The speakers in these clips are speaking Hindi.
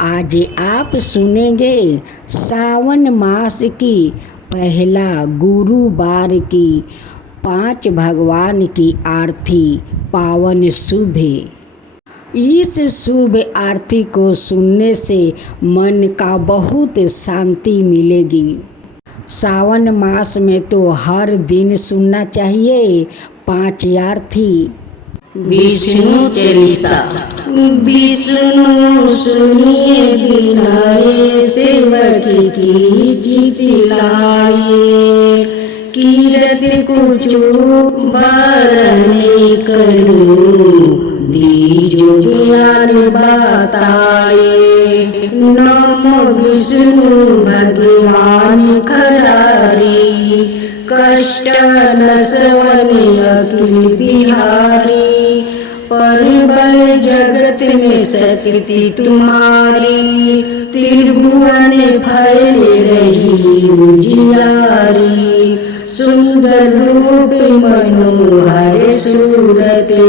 आज आप सुनेंगे सावन मास की पहला गुरुवार की 5 भगवान की आरती पावन शुभ है। इस शुभ आरती को सुनने से मन का बहुत शांति मिलेगी। सावन मास में तो हर दिन सुनना चाहिए 5 आरती। विष्णु चालीसा। विष्णु सुनिए बिनाए सेवक की चिति लाए, कीरत कुछु बरने करूं दीजो ज्ञान बताए। नमो विष्णु भगवान खरारी, कष्ट नसवने अखिल बिहारी। परबल जगत में शक्ति तुम्हारी, त्रिभुवन फैले रही उजियारी। सुंदर रूप मनोहर सूरते,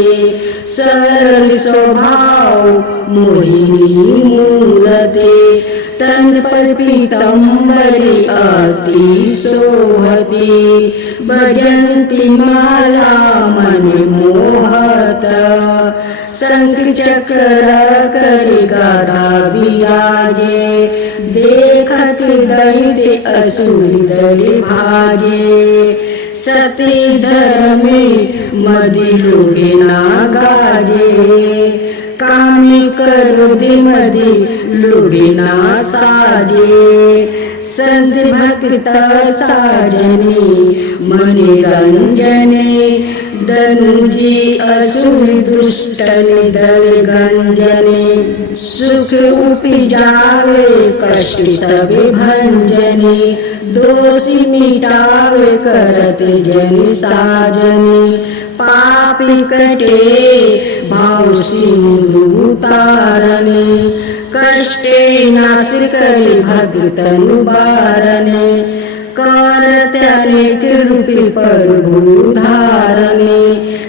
सरल स्वभाव मोहिनी मूरते। तन पर पीतम्बरी अति सोहती, भजंती माला मन मोहत। शंख चक्र कर गदा बिराजे, देखत दैत्य असुर दल भाजे। सती धर्म मदि लोभे ना गाजे, कामी क्रोध मदि लोभे ना साजे। संत भक्त साजने मनि रंजने, धनुजी असुर दुष्टन दल गंजने। सुख उपजावे कष्ट सब भंजने, दोषी मिटावे करत जन साजने। पापी कटे भाव सिंधु उतारने, कष्टे नाश करे भगतन बारने। करत अनेक रूप प्रभु धारने,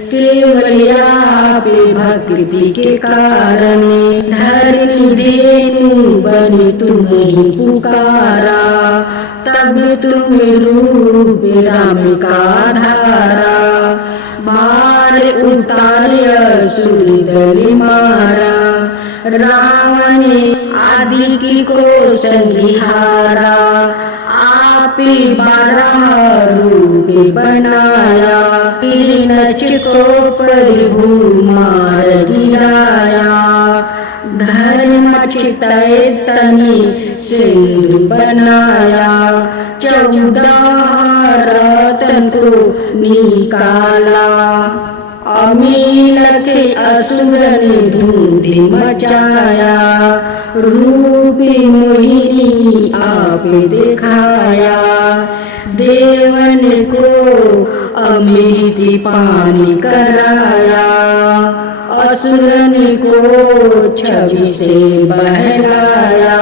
केवल आपे भक्ति के कारणे। धरनी धेनु बनी तुम्हें पुकारा, तब तुम रूप राम का धारा। बार उतार असुर दल मारा, रावण आदि की को संहारा। आपे 12 रूप बनाया, हिरण्यकश्यप को प्रभु मार गिराया। धर्म चिताए तनि सिंधु बनाया, 14 रतन को निकाला। अमील के असुर ने धुंध मचाया, रूपी मोहिनी आप दिखाया। देवन को अमृत पान कराया, असुरन को छवि से बहलाया।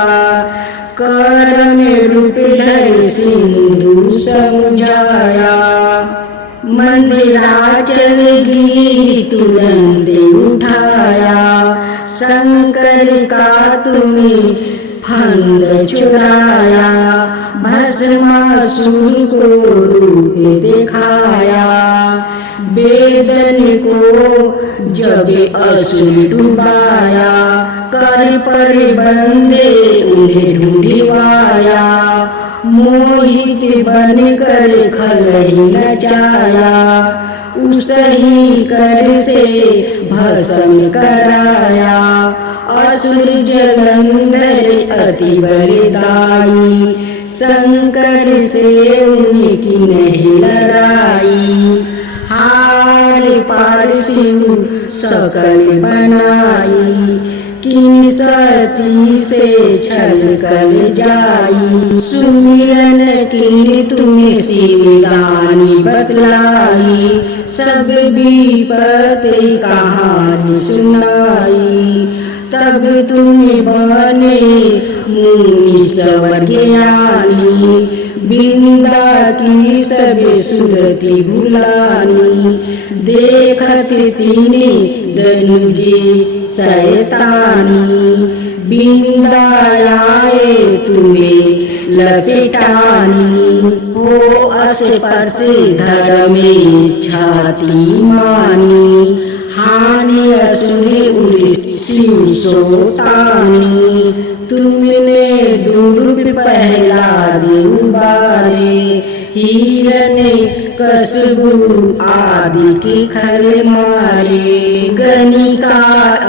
कर में रूप धर सिंधु समझाया, मंदिराचल गिरी तुरंत उठाया। शंकर का तुम्हें फंद चुराया, भस्मासुर को रूप दिखाया। वेदन को जब असुर डुबाया, कर पर बंदे उन्हें ढूंढिवाया। मोहित बन कर खलहि नचाया, उसही कर से भस्म कराया। असुर जलंधर अति बलदाई, शंकर से उनकी नहीं लड़ाई। हार पार शिव सकल बनाई, किन सती से छल कल जाई। सुमिरन किन तुम्हें शिवदानी बतलाई, सब विपत्ति कहानी सुनाई। तब तुम बने मुनि स्वर्गयानी, बिंदा की सब सुरति भुलानी। देखत तीने दनुजे शैतानी, बिंदाए तुम्हें लपेटानी। हो अस्पर्श धर्मे छाती मानी, हानि असुरे उड़े शिव सोतानी। तुमने दुर्ग पहला दिन बारे, हिरण्य कशबू आदि के खल मारे। गणिका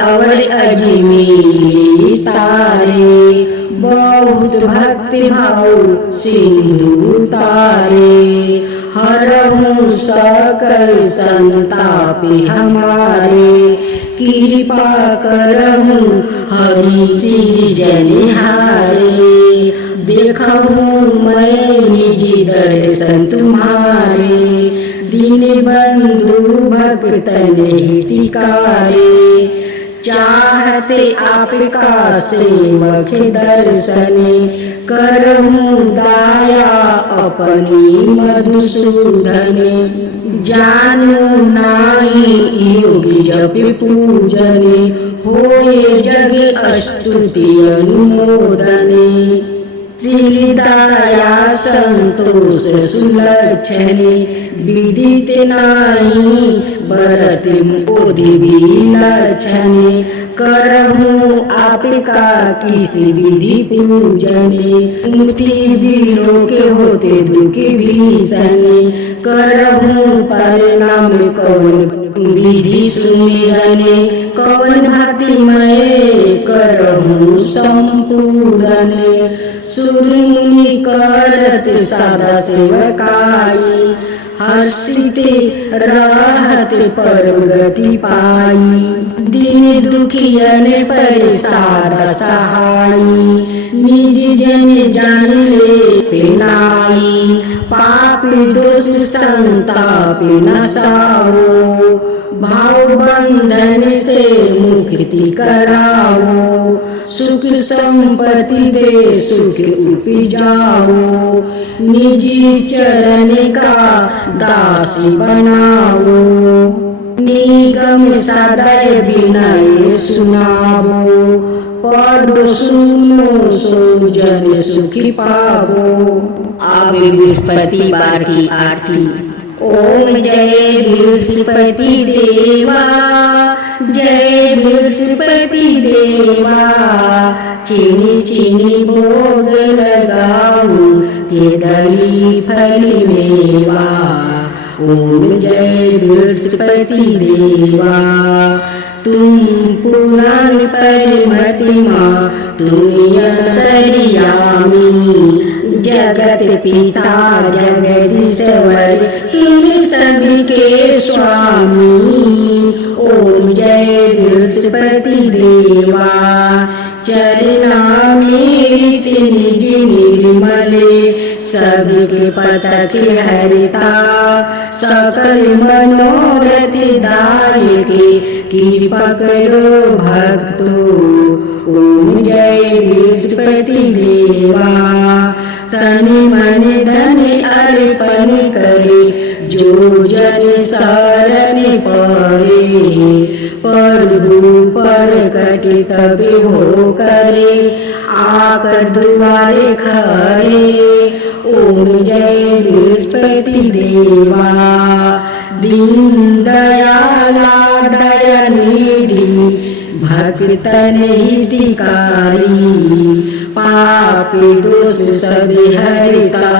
और अजमेर तारे, बहुत भक्ति भाव सिंधु तारे। हरहु सकल संताप हमारे, कृपा करहु हरि चिर जनिहारे। देखहु मैं निज दर्शन तुम्हारे, दीन बंधु भक्तन हितकारी। चाहते आपका सेवक दर्शन, करहु दाया अपनी मधुसूदन। जानू नाई योगी जप पूजन, होए जग स्तुति अनुमोदन। श्रीदया संतोष सुलक्षण, विदित नाई बरत बोधि विलक्षण। करहु आपका किस विधि पूजन, मुक्ति बिलो के होते दुख भीषण। करहु परिणाम कौन विधि सुमिरन, कौन भक्ति मैं करहु संपूर्ण। सुर मुनि करत सदा सेवकाई, हर्षिते रहत परम गति पाई। दीन दुखियन पर सादा सहाई, निज जन जान ले पेनाई। पाप दोष संताप नसाओ, भाव बंधन से मुक्ति कराओ। सुख संपत्ति दे सुख उपजाओ, निजी चरण का दास बनाओ। निगम सदैव विनय सुनाओ, पढ़ो सुनो सो जन सुखी पावो। अब बृहस्पति बार की आरती। ओम जय बृहस्पति देवा, जय बृहस्पति देवा। चीनी चीनी भोग लगाऊं, केदली फल मेवा। ओम जय बृहस्पति देवा। तुम पुराण परिमतिमा, तुम अंतर्यामी। जगत पिता जगदीश्वर, तुम सबके स्वामी। ओम जय बृहस्पति देवा। चरना में निज निर्मले, सबके पतक हरिता। सकल मनोरथ दायके, कृपा करो भक्तो। ओम जय बृहस्पति देवा। तन मन धन अर्पण करे, जो जन शरण परे। प्रभु प्रकट तब हो करे, आकर द्वारे खड़े। ओम जय बृहस्पति देवा। दीन दयाला दयानिधि, भक्तन हितकारी। पापी दोष सब हरिता,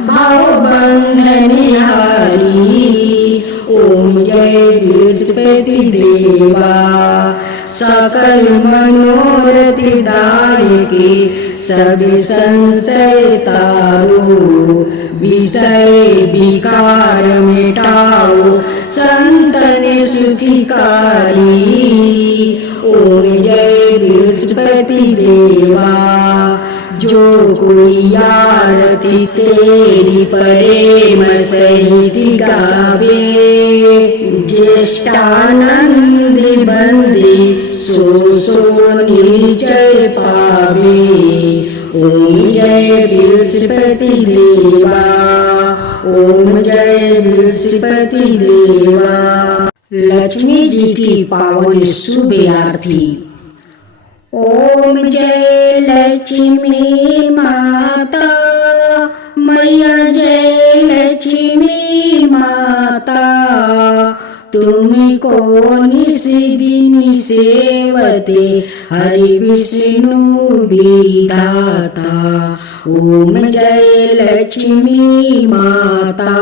भाव बंधन हारी। ओम जय बृहस्पति देवा। सकल मनोरथ दायके, सब संशय तारो। विषय विकार मिटाओ, संतन सुखिकारी। ओम जय बृहस्पति देवा। जो कोई आरती तेरी प्रेम सहित गावे, ज्येष्ठानंद बंदे सो निश्चय पावे। ओम जय बृहस्पति देवा, ओम जय बृहस्पति देवा। लक्ष्मी जी की पावन शुभ आरती। ओम जय लक्ष्मी माता, मैया जय लक्ष्मी माता। तुमको निशिदिन सेवते हरि विष्णु विधाता। ओम जय लक्ष्मी माता,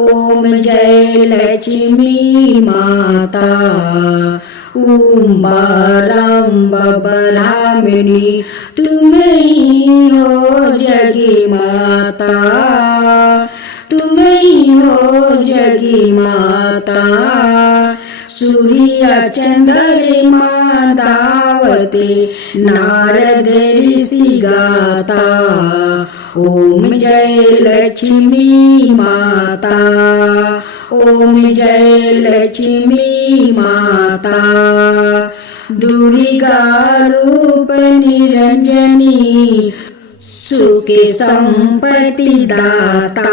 ओम जय लक्ष्मी माता। ओम बारंब ब्राह्मणी तुम ही हो जगी माता, तुम ही हो जगी माता। सूर्य चंद्रमा दावते नारद ऋषि गाता। ओम जय लक्ष्मी माता, ओम जय लक्ष्मी माता। दुर्गा रूप निरंजनी सुख संपत्ति दाता।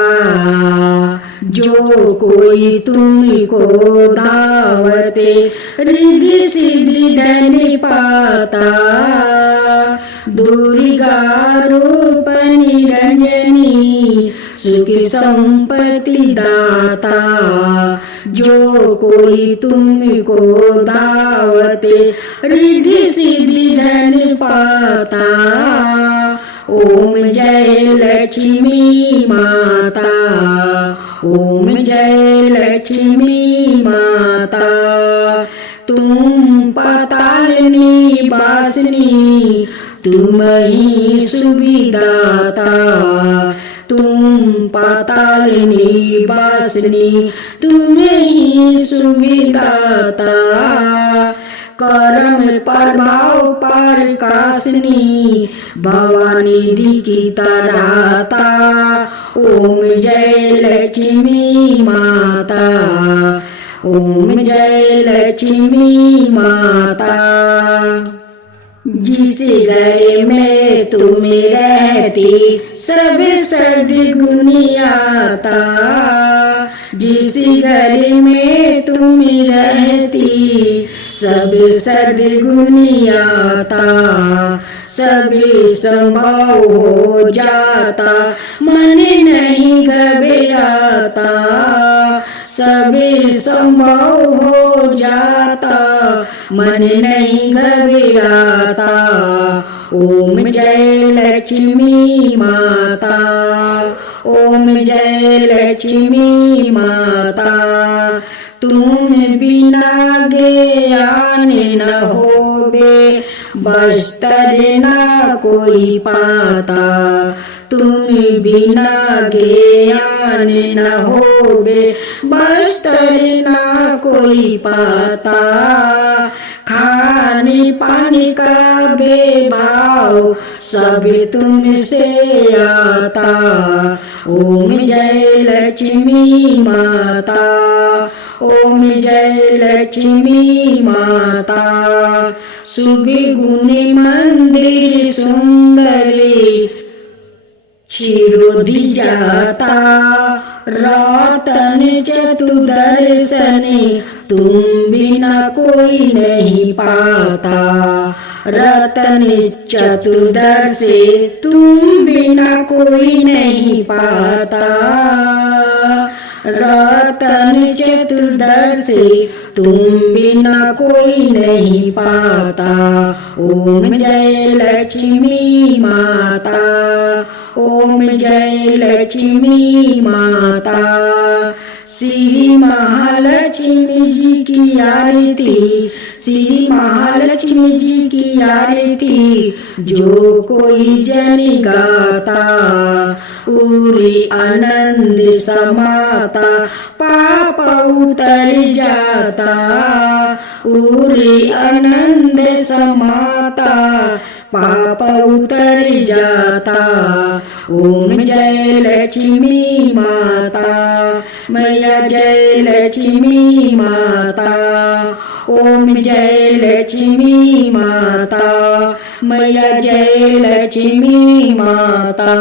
जो कोई तुमको दावते रिद्धि सिद्धि धन पाता। दुर्गा रूप निरंजनी सुख संपत्ति दाता। जो कोई तुमको दावते रिद्धि सिद्धि धन पाता। ओम जय लक्ष्मी माता, ओम जय लक्ष्मी माता। तुम पाताल निवासिनी तुम ही सुविदाता। तुम पाताल निवासिनी तुम ही सुविदाता। कर्म प्रभाव प्रकाशिनी भवानिधि की तराता। ओम जय लक्ष्मी माता, ओम जय लक्ष्मी माता। जिस घर में तुम रहती सब सद्गुणी आता। जिस घर में तुम रहती सब सद्गुणी आता। सब संभव हो जाता मन नहीं घबराता। सब संभव हो जाता मन नहीं घबराता। ओम जय लक्ष्मी माता, ओम जय लक्ष्मी माता। तुम बिना ज्ञान न होबे बस्तर न कोई पाता। तुम बिना ज्ञान न होबे बस्तर न कोई पाता। खाने पानी का बेभाव सब तुमसे आता। ओम जय लक्ष्मी माता, ओम जय लक्ष्मी माता। सुविगुणी मंदिर सुंदरी क्षीरोधि जाता। रतन चतुर्दर्शनी तुम बिना कोई नहीं पाता। रतन चतुर्दशी तुम बिना कोई नहीं पाता। रतन चतुर्दशी तुम बिना कोई नहीं पाता। ओम जय लक्ष्मी माता, ओम जय लक्ष्मी माता। श्री महालक्ष्मी जी की आरती, श्री महालक्ष्मी जी की आरती। जो कोई जन गाता पूरी आनंद समाता। पाप उतर जाता पूरी आनंद समाता। पाप उतर जाता। ओम जय लक्ष्मी माता, मैया जय लक्ष्मी माता। ओम जय लक्ष्मी माता, मैया जय लक्ष्मी माता।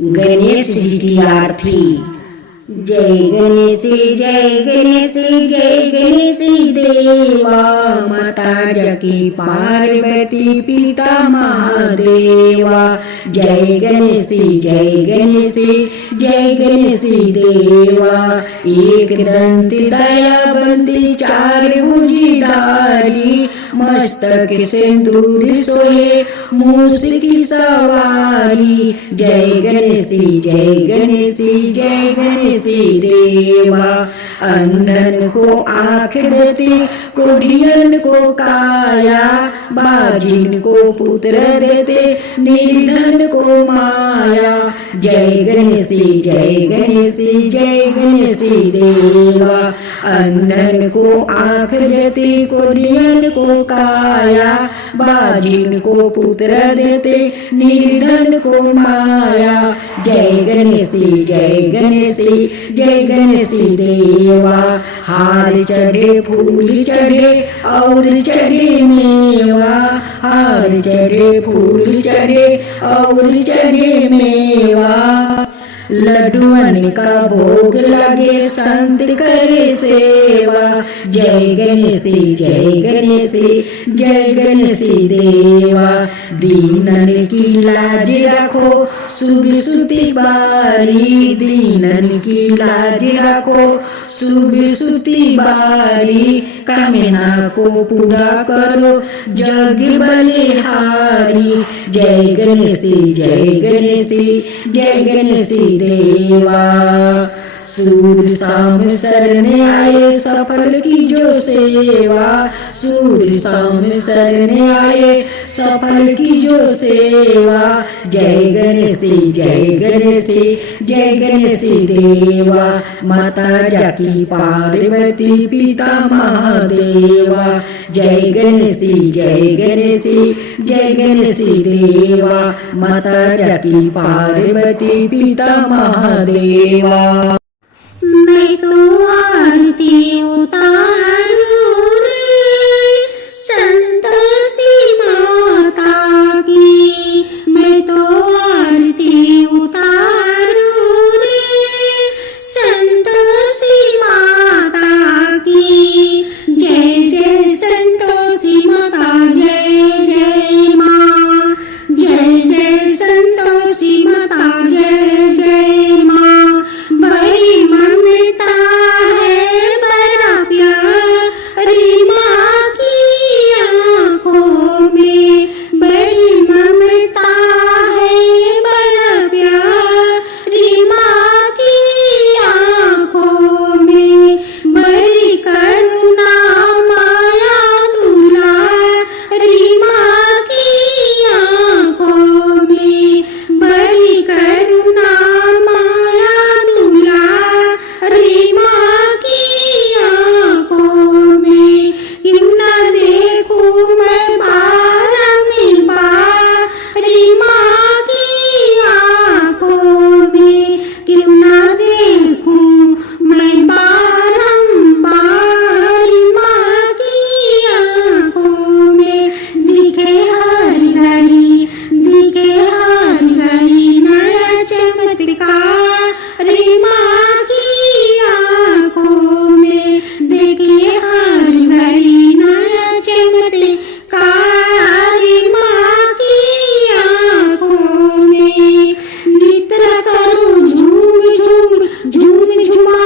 गणेश जी की आरती। जय गणेश जय गणेश जय गणेश देवा, माता जकी पार्वती पिता महादेवा। जय गणेश जय गणेश जय गणेश देवा, एक दंत दयाबंती चार भुजधारी, मस्तक सिंदूर सोहे मूस की सवारी। जय गणेश जय गणेश जय गणेश देवा, अंधन को आँख देते, कोढ़ियन को काया, बाजिन को पुत्र देते, निर्धन को माया। जय गणेश जय गणेश जय गणेश देवा, अंधन को आँख देते, कोढ़ियन को काया, बाजिन को पुत्र देते, निर्धन को माया। जय गणेश जय गणेश जय गणेश देवा, हार चढ़े फूल चढ़े और चढ़े मेवा, हार चढ़े फूल चढ़े और चढ़े मेवा। लड्डुअन का भोग लगे संत करे सेवा। जय गणेश जय गणेश जय गणेश देवा, दीनन की लाज रखो शुभ सुति बारी, दीनन की लाज रखो शुभ सुति बारी। कामना को पूरा करो जग बलिहारी। जय गणेश जय गणेश जय गणेश देवा, सूर्य शाम शरण आए सफल की जो सेवा, सूर्य शाम शरण आए सफल की जो सेवा। जय गणेश जय गणेश जय गणेश देवा, माता जाकी पार्वती पिता महादेवा। जय गणेश जय गणेश जय गणेश देवा, माता जाकी पार्वती पिता महादेवा। मैं तो आरती उतारूं रे संतोषी माता की, मैं तो आरती उतारूं रे संतोषी माता की। जय जय संतोषी माता जय जय माँ, जय जय संतोषी माता जय जय माँ। बड़ी ममता है बड़ा प्यार माँ की आँखों में, बड़ी ममता है बड़ा प्यार माँ की आँखों में। बड़ी करुणा माया दुलारी माँ की आँखों में, बड़ी करुणा माया दुलारी माँ की आँखों में। क्यों ना देखूं मैं बारंबार माँ की आँखों में, क्यों ना देखूं मैं बारंबार माँ की आँखों में। दिखे हर घड़ी, दिखे हर घड़ी नया चमत्कार माँ की आँखों में, देखिए हर घड़ी नया चमत्कार माँ की आँखों में। नित्र करूं झूम झूम झूम झुमा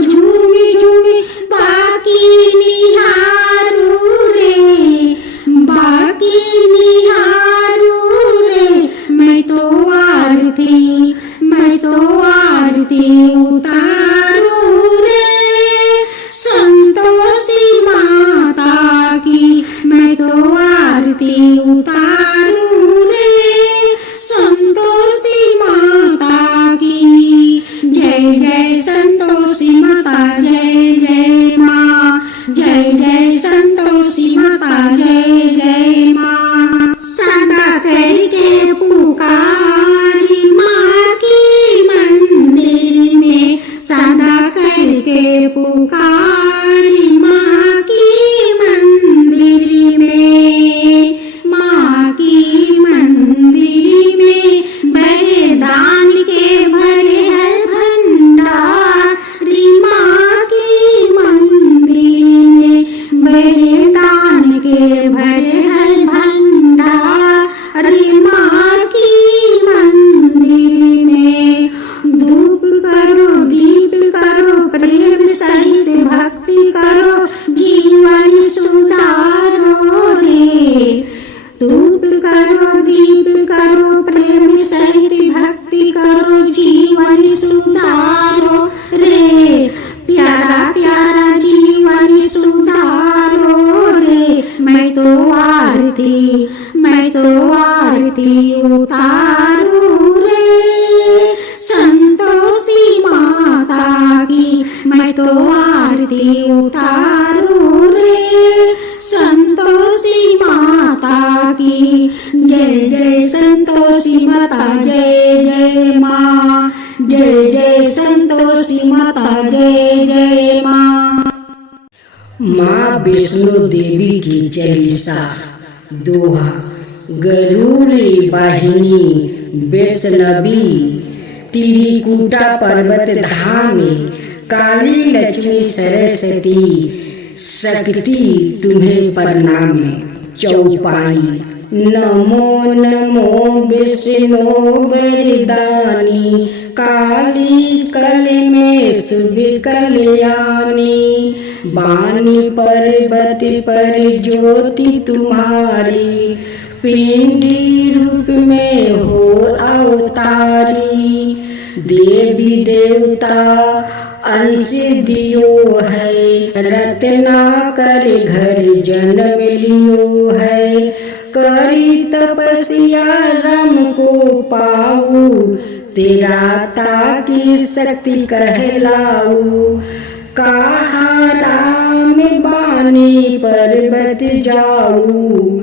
झूम झूम, बाकी निहारूं रे, बाकी निहारूं रे। मैं तो आरती उतारूं रे संतोषी माता की, मैं तो आरती उतारूं रे संतोषी माता की। जय जय संतोषी माता जय जय माँ, जय जय संतोषी माता जय जय माँ। सदा करके पुकारी माँ की मंदिर में, सदा करके पुकारी माँ की मंदिर तो आरती उतारू रे संतोषी माता की, मैं तो आरती उतारू रे संतोषी माता की। जय जय संतोषी माता, जय जय माँ, जय जय संतोषी माता, जय जय माँ। माँ वैष्णो देवी की चालीसा दोहा। गरुड़ वाहिनी वैष्णवी त्रिकूटा पर्वत धाम, काली लक्ष्मी सरस्वती शक्ति तुम्हें प्रणाम। चौपाई। नमो नमो विष्णु वरदानी, काली कल में शुभ कल्याणी। वाणी पर्वत पर ज्योति तुम्हारी, पिंडी रूप में हो अवतारी। देवी देवता अंश दियो है, रत्नाकर घर जन्म लियो है। करी तपस्या राम को पाऊ, तेरा ताकी शक्ति कहलाऊ। कहा राम बानी पर्वत जाऊ,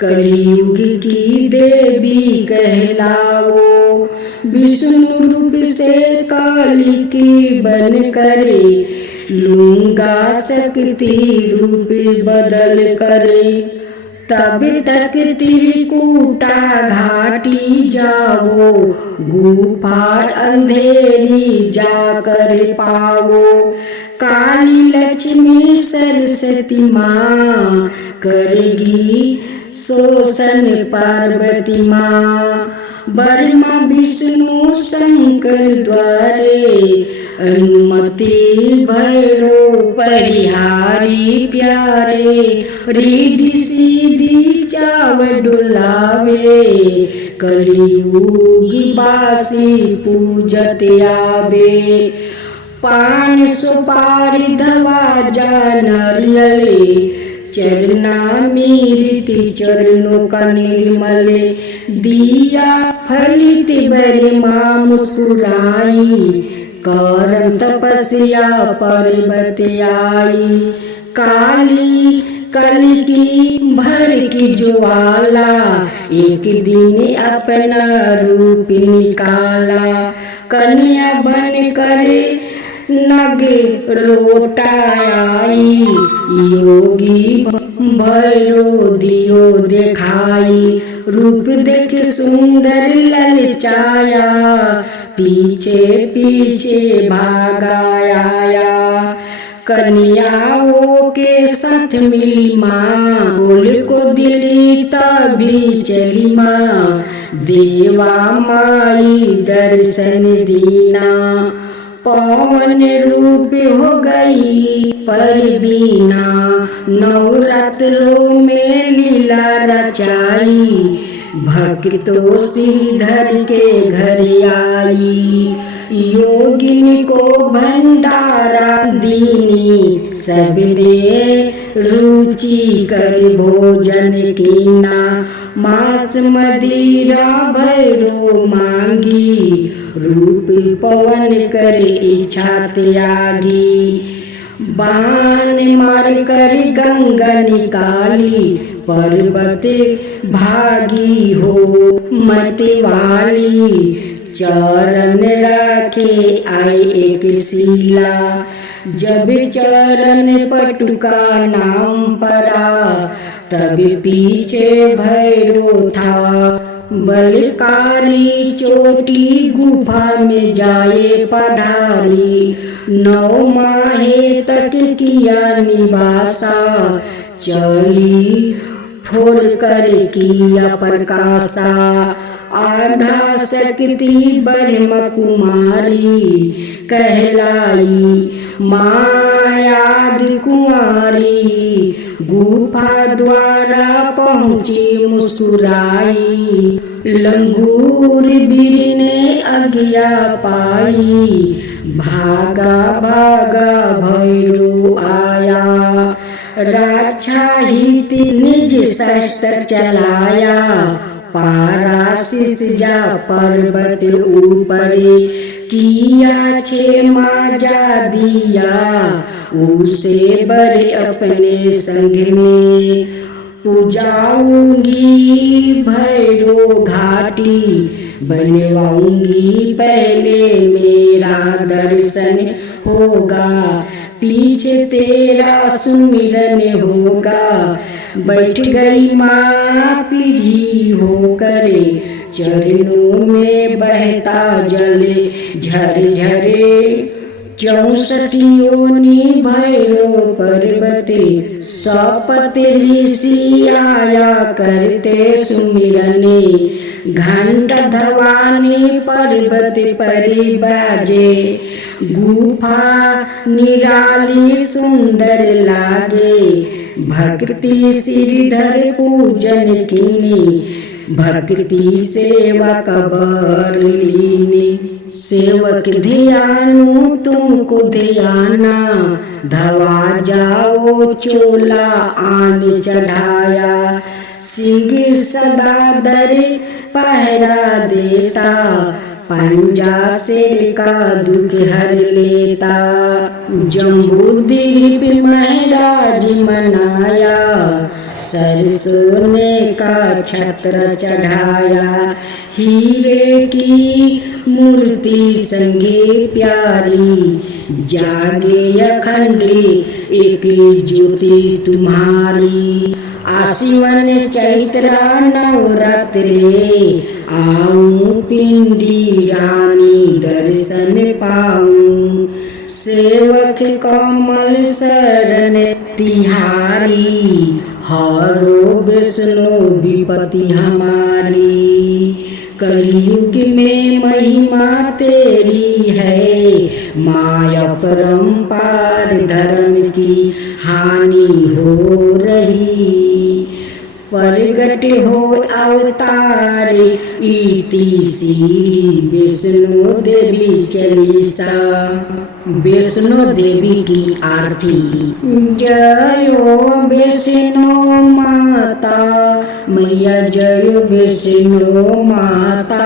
कलयुग की देवी कहलाओ। विष्णु रूप से काली की बन करे, लूंगा शक्ति रूप बदल करे। तब तक त्रिकूटा घाटी जाओ, गुफा अंधेरी जाकर पाओ। काली लक्ष्मी सरस्वती माँ करेगी शोषण पार्वती माँ। ब्रह्मा विष्णु शंकर द्वारे, अनुमति भैरो परिहारी प्यारे। रिद्धि सीधी चाव डुलावे, कलयुग बासी पूजत आवे। पान सुपारी धवा जानरियले, चरणामृति चरणों का निर्मले। दिया फलित बरिमा मुस्कुराई, करम तपस्या पर्वत आई। काली कली की भर की ज्वाला, एक दिन अपना रूप निकाला। कन्या बन कर नग रोटाई, योगी भैरो दियो देखाई। रूप देख सुंदर ललचाया, पीछे पीछे भागाया। कन्याओं के साथ मिली माँ, बोल को दिली तभी चली माँ। देवा माई दर्शन दीना, पवन रूप हो गई परवीना। नवरात्रों में लीला रचाई, भक्तों श्रीधर के घर आई। योगिनी को भंडारा दीनी, सब दे रुचि कर भोजन कीना। मांस मदिरा भैरो मांगी, रूप पवन कर इच्छा त्यागी। बाण मार कर गंगा निकाली, पर्वत भागी हो मत वाली। चरण राखे आई एक शिला, जब चरण पटुका नाम परा। तब पीछे भैरो था बलकारी, चोटी गुफा में जाए पधारी। 9 माहे तक किया निवासा, चली फोड़ कर किया प्रकाशा। आधा शक्ति ब्रह्म कुमारी कहलाई, मायाद कुमारी। गुफा द्वारा पहुँची मुस्कुराई, लंगूर वीर ने आज्ञा पाई। भागा भागा भैरो आया, रक्षा हित निज शस्त्र चलाया, पाराशिष जा पर्वत ऊपर, किया क्षेमा जा दिया, उसे बर अपने संग में, पूजाऊंगी भैरो घाटी, बनवाऊंगी पहले मेरा दर्शन होगा, पीछे तेरा सुमिरन होगा, बैठ गई माँ पीढ़ी होकर, चरणों में बहता जल झरझरे, 64 योनि भैरो पर्वते, सपत ऋषि आया करते सुमिरने, घंटा धवानी पर्वत पर बाजे, गुफा निराली सुंदर लागे, भक्ति सिरधर पूजन कीनी, भक्ति सेवा कबर लीनी, सेवक ध्यानु तुमको ध्याना, धवा जाओ चोला आन चढ़ाया, सिंह सदा दर पहरा देता, पंजा शेर का दुख हर लेता, जम्बूद्वीप महराज मनाया, सरसोने का छत्र चढ़ाया, हीरे की मूर्ति संगे प्यारी, जागे अखंड एक ज्योति तुम्हारी, आसिवन चैत्रा नवरात्रे, आऊं पिंडी रानी दर्शन पाऊं, सेवक कमल शरण तिहारी, हरो विष्णु विपति हमारी, कलयुग में महिमा तेरी है, माया परंपार धर्म की हानि हो रही, प्रगट हो अवतार इति श्री विष्णु देवी चालीसा। विष्णु देवी की आरती। जयो विष्णु माता, मैया जयो विष्णु माता,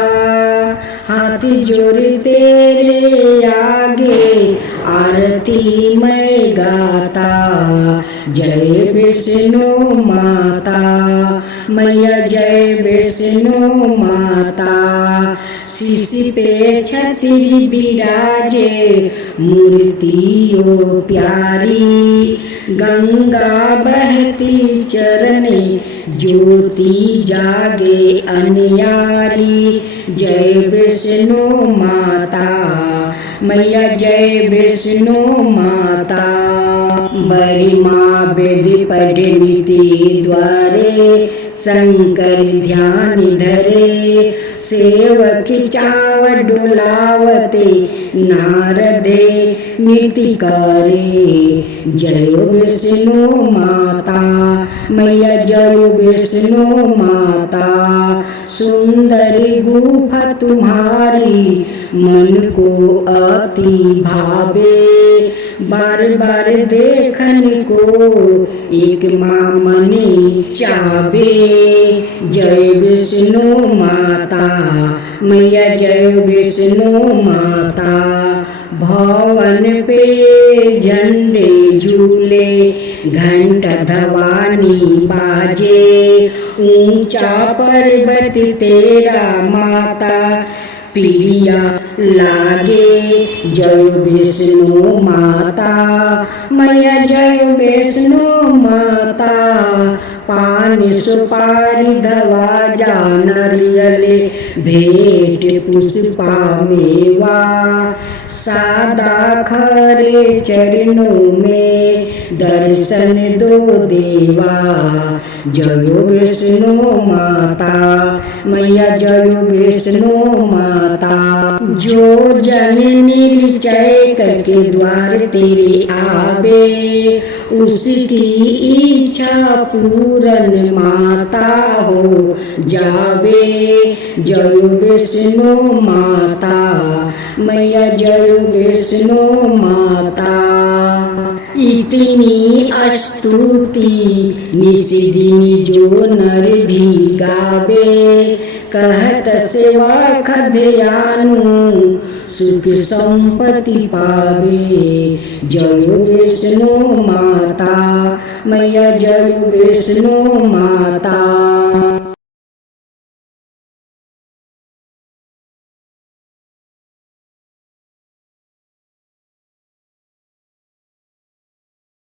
हाथ जोड़ तेरे आगे आरती मैं गाता। जय विष्णु माता, मैया जय विष्णु माता, शीश पे छतरी विराजे मूर्तियों प्यारी, गंगा बहती चरणे ज्योति जागे अन्यारी। जय विष्णु माता, मैया जय विष्णु माता, बरिमा वेद पढ़निति द्वारे, शंकर ध्यान धरे, सेवक चाव डुलावते, नारदे नृत्य करे। जय विष्णु माता, मैया जय विष्णु माता, सुंदर गुफा तुम्हारी मन को अति भावे, बार बार देखन को एक माँ मने चावे। जय विष्णु माता, मैया जय विष्णु माता, भवन पे झंडे झूले, घंटा धवानी बाजे, ऊंचा पर्वत तेरा माता, प्रिया लागे। जय विष्णु माता, मैया जय विष्णु माता, पान सुपारी धवा जा नरियले, भेंट पुष्पा मेवा, सादा खरे चरणों में दर्शन दो देवा। जय विष्णु माता, मैया जय विष्णु माता, जो जन निश्चय करके द्वार तेरे आवे, उसकी इच्छा पूरन माता हो जावे। जय विष्णु माता, मैया जय विष्णु माता। इतनी स्तुति निशिदिनी जो नर भी गावे, कहत सेवा खध्यानु सुख संपत्ति पावे। जय विष्णु माता मैया, जय विष्णु माता।